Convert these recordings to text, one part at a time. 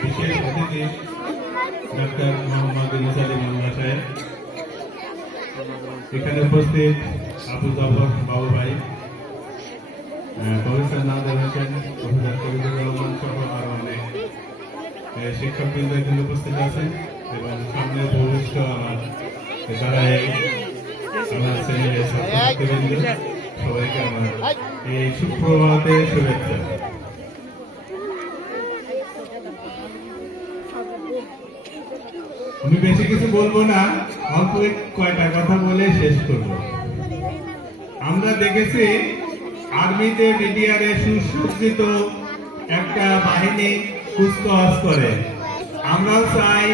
বিশেষ অতিথি ডাক্তার মোহাম্মদ ইউনুস আলী এখানে উপস্থিত আবু জাফর বাবু ভাই প্রফেসর নাদের হোসেন প্রফেসর কবিদুর রহমান সহ আরও অনেক শিক্ষকবৃন্দ এখানে উপস্থিত আছেন এবং সামনে ভবিষ্য আমার যারা আমার ছেলেমেয়ে ছাত্রছাত্রীবৃন্দ, সবাইকে আমার এই সুপ্রভাতে শুভেচ্ছা। আমি বেশি কিছু বলব না অল্প কয়টা কথা বলে শেষ করব। আমরা দেখেছি আর্মিতে বিডিআরে সুসজ্জিত একটা বাহিনী কুচকাওয়াজ করে। আমরাও চাই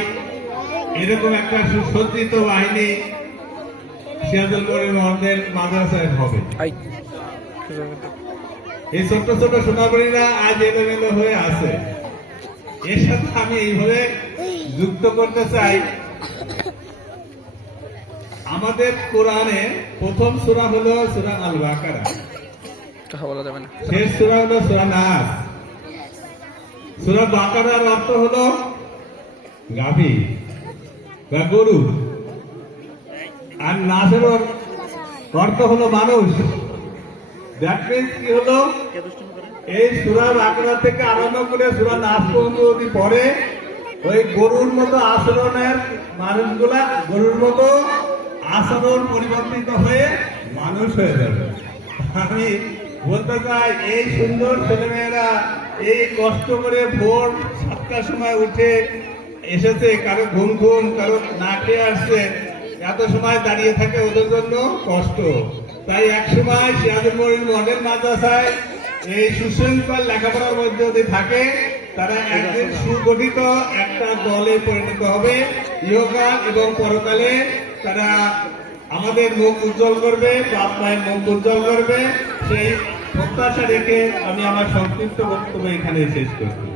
এরকম একটা সুসজ্জিত বাহিনী সিরাজুল করিম আমাদের মাদ্রাসায় হবে। এই ছোট্ট ছোট সোনাবড়িরা আজ এলোমেলো হয়ে আছে। এর সাথে আমি এইভাবে যুক্ত করতে চাই আমাদের কোরআনে প্রথম সূরা হলো সূরা আল বাকারা বলা যাবে না। শেষ সূরা হলো সূরা নাস। সূরা বাকারার অর্থ হলো গাভী বা গরু। আর নাসের অর্থ হলো মানুষ। দ্যাট মিনস কি হলো? এই সুরা বাঁকড়া থেকে আরম্ভ করে সুরা নাচ পর্যন্ত যদি পড়ে ওই গরুর মতো আচরণের মানুষগুলা গরুর মতো আচরণ পরিবর্তিত হয়ে মানুষ হয়ে যাবে। আমি বলতে চাই, এই সুন্দর ছেলেমেয়েরা এই কষ্ট করে ভোর সাতটার সময় উঠে এসেছে, কারও ঘুম ঘুম, কারও না খেয়ে আসছে, এত সময় দাঁড়িয়ে থাকে ওদের জন্য কষ্ট। তাই এক সময় সিরাজুল মডেল মাদ্রাসায় এই সুশৃঙ্খল লেখাপড়ার মধ্যে যদি থাকে তারা একদিন সুগঠিত একটা দলে পরিণত হবে। ইহকাল এবং পরকালে তারা আমাদের মুখ উজ্জ্বল করবে, বাপ মায়ের মুখ উজ্জ্বল করবে। সেই প্রত্যাশা রেখে আমি আমার সংক্ষিপ্ত বক্তব্য এখানে শেষ করছি।